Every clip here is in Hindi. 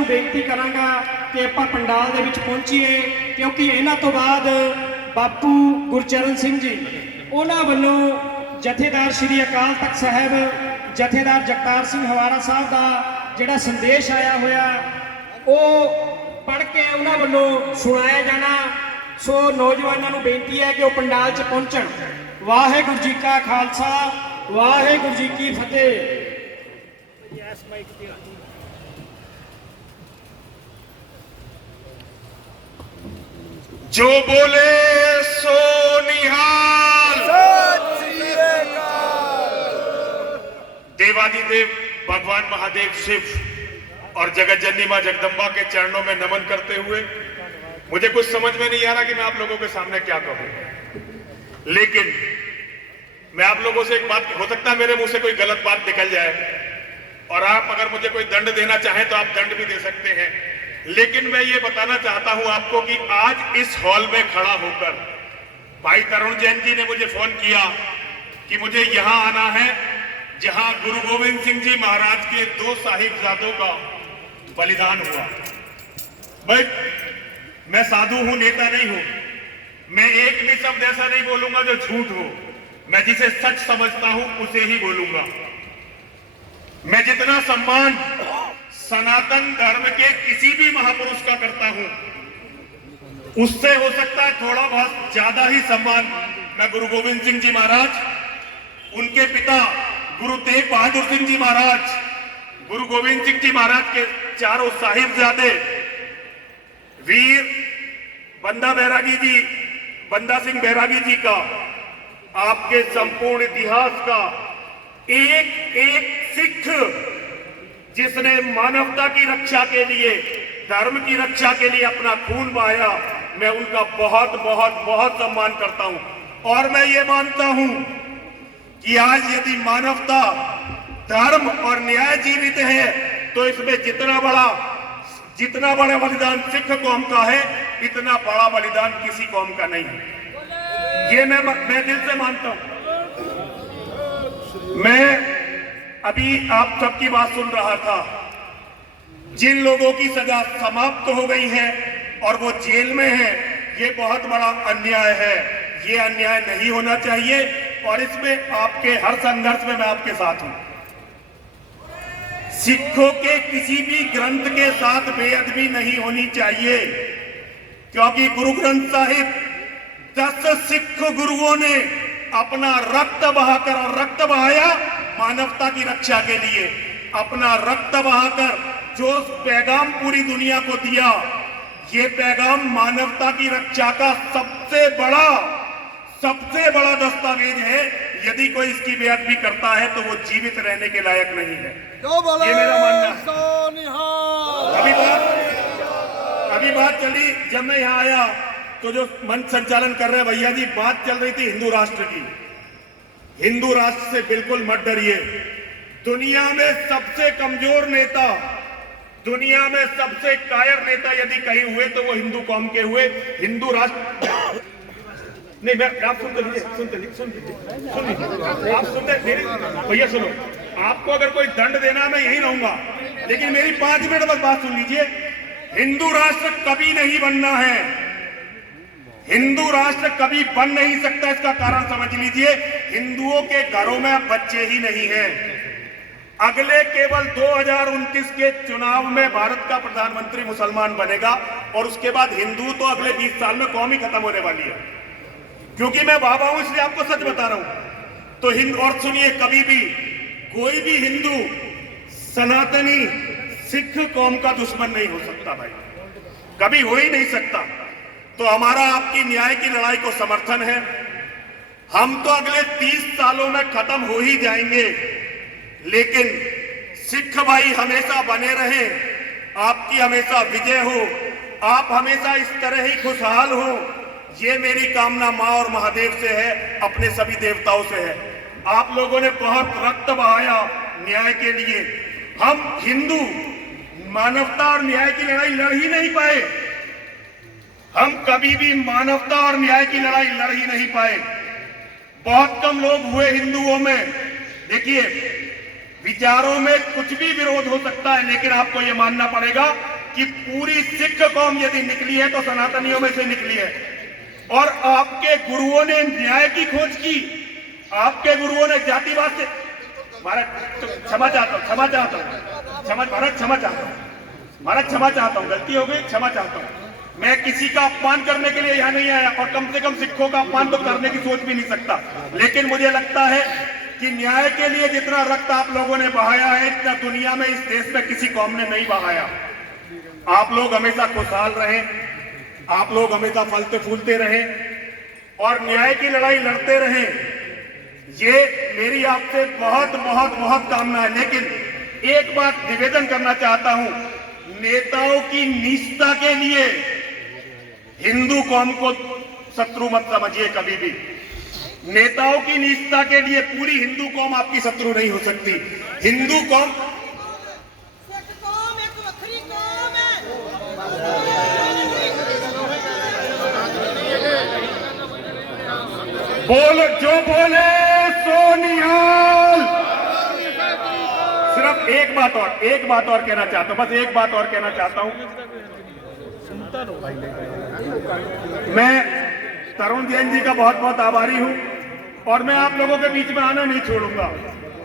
ਨੂੰ ਬੇਨਤੀ ਕਰਾਂਗਾ ਕਿ ਆਪਾਂ ਪੰਡਾਲ ਦੇ ਵਿੱਚ ਪਹੁੰਚੀਏ, ਕਿਉਂਕਿ ਇਹਨਾਂ ਤੋਂ ਬਾਅਦ ਬਾਪੂ ਗੁਰਚਰਨ ਸਿੰਘ ਜੀ ਉਹਨਾਂ ਵੱਲੋਂ ਜਥੇਦਾਰ ਸ਼੍ਰੀ ਅਕਾਲ ਤਖਤ ਸਾਹਿਬ ਜਥੇਦਾਰ ਜਗਤਾਰ ਸਿੰਘ ਹਵਾਰਾ ਸਾਹਿਬ ਦਾ ਜਿਹੜਾ ਸੰਦੇਸ਼ ਆਇਆ ਹੋਇਆ ਉਹ ਪੜ੍ਹ ਕੇ ਉਹਨਾਂ ਵੱਲੋਂ ਸੁਣਾਇਆ ਜਾਣਾ। ਸੋ ਨੌਜਵਾਨਾਂ ਨੂੰ ਬੇਨਤੀ ਹੈ ਕਿ ਉਹ ਪੰਡਾਲ 'ਚ ਪਹੁੰਚਣ। ਵਾਹਿਗੁਰੂ ਜੀ ਕਾ ਖਾਲਸਾ, ਵਾਹਿਗੁਰੂ जी की फतेह। जो बोले सो निहाल। देवादिदेव भगवान महादेव शिव और जगत जननी मां जगदम्बा के चरणों में नमन करते हुए मुझे कुछ समझ में नहीं आ रहा कि मैं आप लोगों के सामने क्या कहूं, लेकिन मैं आप लोगों से एक बात, हो सकता है मेरे मुंह से कोई गलत बात निकल जाए और आप अगर मुझे कोई दंड देना चाहें तो आप दंड भी दे सकते हैं, लेकिन मैं ये बताना चाहता हूं आपको कि आज इस हॉल में खड़ा होकर भाई तरुण जैन जी ने मुझे फोन किया कि मुझे यहां आना है जहां गुरु गोविंद सिंह जी महाराज के 2 साहिबजादों का बलिदान हुआ। भाई मैं साधु हूं, नेता नहीं हूं, मैं एक भी शब्द ऐसा नहीं बोलूंगा जो झूठ हो। मैं जिसे सच समझता हूं उसे ही बोलूंगा। मैं जितना सम्मान सनातन धर्म के किसी भी महापुरुष का करता हूं, उससे हो सकता है थोड़ा बहुत ज्यादा ही सम्मान मैं गुरु गोविंद सिंह जी महाराज, उनके पिता गुरु तेग बहादुर सिंह जी महाराज, गुरु गोविंद सिंह जी महाराज के चारों साहिबजादे वीर बंदा बैरागी जी, बंदा सिंह बैरागी जी का, आपके संपूर्ण इतिहास का एक एक सिख जिसने मानवता की रक्षा के लिए, धर्म की रक्षा के लिए अपना खून बहाया, मैं उनका बहुत बहुत बहुत सम्मान करता हूं। और मैं ये मानता हूं कि आज यदि मानवता, धर्म और न्याय जीवित है तो इसमें जितना बड़ा बलिदान सिख कौम का है, इतना बड़ा बलिदान किसी कौम का नहीं है। ये मैं दिल से मानता हूं। मैं अभी आप सबकी बात सुन रहा था, जिन लोगों की सजा समाप्त हो गई है और वो जेल में है, ये बहुत बड़ा अन्याय है। ये अन्याय नहीं होना चाहिए और इसमें आपके हर संघर्ष में मैं आपके साथ हूं। सिखों के किसी भी ग्रंथ के साथ बेअदबी नहीं होनी चाहिए, क्योंकि गुरु ग्रंथ साहिब 10 सिख गुरुओं ने अपना रक्त बहाकर, और रक्त बहाया मानवता की रक्षा के लिए, अपना रक्त बहाकर जो पैगाम पूरी दुनिया को दिया, ये पैगाम मानवता की रक्षा का सबसे बड़ा दस्तावेज है। यदि कोई इसकी बेअदबी करता है तो वो जीवित रहने के लायक नहीं है, ये मेरा मानना है। अभी बात चली, जब मैं यहाँ आया तो जो मंच संचालन कर रहे हैं भैया जी, बात चल रही थी हिंदू राष्ट्र की। हिंदू राष्ट्र से बिल्कुल मत डरिए। दुनिया में सबसे कमजोर नेता, दुनिया में सबसे कायर नेता यदि कहीं हुए तो वो हिंदू कौम के हुए। हिंदू राष्ट्र नहीं, मैं आप सुनते आप सुनते भैया सुनो, आपको अगर कोई दंड देना मैं यही रहूंगा, लेकिन मेरी 5 मिनट बस बात सुन लीजिए। हिंदू राष्ट्र कभी नहीं बनना है, हिंदू राष्ट्र कभी बन नहीं सकता। इसका कारण समझ लीजिए, हिंदुओं के घरों में अब बच्चे ही नहीं हैं। अगले केवल 2029 के चुनाव में भारत का प्रधानमंत्री मुसलमान बनेगा और उसके बाद हिंदू तो अगले 20 साल में कौम ही खत्म होने वाली है। क्योंकि मैं बाबा हूं इसलिए आपको सच बता रहा हूं। तो और सुनिए, कभी भी कोई भी हिंदू सनातनी सिख कौम का दुश्मन नहीं हो सकता भाई, कभी हो ही नहीं सकता। तो हमारा आपकी न्याय की लड़ाई को समर्थन है। हम तो अगले 30 सालों में खत्म हो ही जाएंगे, लेकिन सिख भाई हमेशा बने रहे, आपकी हमेशा विजय हो, आप हमेशा इस तरह ही खुशहाल हो, ये मेरी कामना मां और महादेव से है, अपने सभी देवताओं से है। आप लोगों ने बहुत रक्त बहाया न्याय के लिए। हम हिंदू मानवता और न्याय की लड़ाई लड़ ही नहीं पाए, हम कभी भी मानवता और न्याय की लड़ाई लड़ ही नहीं पाए। बहुत कम लोग हुए हिंदुओं में। देखिए, विचारों में कुछ भी विरोध हो सकता है, लेकिन आपको यह मानना पड़ेगा कि पूरी सिख कौम यदि निकली है तो सनातनियों में से निकली है। और आपके गुरुओं ने न्याय की खोज की, आपके गुरुओं ने जातिवाद से, महाराज क्षमा चाहता हूं, क्षमा चाहता हूं, महाराज क्षमा चाहता हूं, महाराज क्षमा चाहता हूं, गलती हो गई, क्षमा चाहता हूं। मैं किसी का अपमान करने के लिए यहां नहीं आया, और कम से कम सिखों का अपमान तो करने की सोच भी नहीं सकता। लेकिन मुझे लगता है कि न्याय के लिए जितना रक्त आप लोगों ने बहाया है, इतना दुनिया में, इस देश में किसी कौम ने नहीं बहाया। आप लोग हमेशा खुशहाल रहे, आप लोग हमेशा फलते फूलते रहे और न्याय की लड़ाई लड़ते रहे, ये मेरी आपसे बहुत बहुत बहुत कामना है। लेकिन एक बात निवेदन करना चाहता हूं, नेताओं की निष्ठा के लिए हिंदू कौम को शत्रु मत समझिए कभी भी। नेताओं की निष्ठा के लिए पूरी हिंदू कौम आपकी शत्रु नहीं हो सकती। हिंदू कौम बोलो, जो बोले सो निहाल। सिर्फ एक बात और कहना चाहता हूं, बस एक बात और कहना चाहता हूं। मैं तरुण जैन जी का बहुत बहुत आभारी हूं और मैं आप लोगों के बीच में आना नहीं छोड़ूंगा।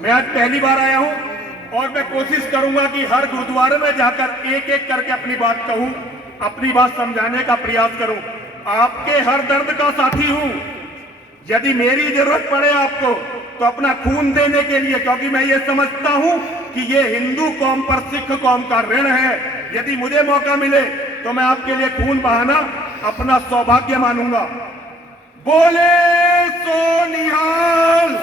मैं आज पहली बार आया हूं और मैं कोशिश करूंगा कि हर गुरुद्वारे में जाकर एक एक करके अपनी बात कहूं, अपनी बात समझाने का प्रयास करूं। आपके हर दर्द का साथी हूं। यदि मेरी जरूरत पड़े आपको तो अपना खून देने के लिए, क्योंकि मैं ये समझता हूं कि ये हिंदू कौम पर सिख कौम का ऋण है। यदि मुझे मौका मिले तो मैं आपके लिए खून बहाना अपना सौभाग्य मानूंगा। बोले सो निहाल।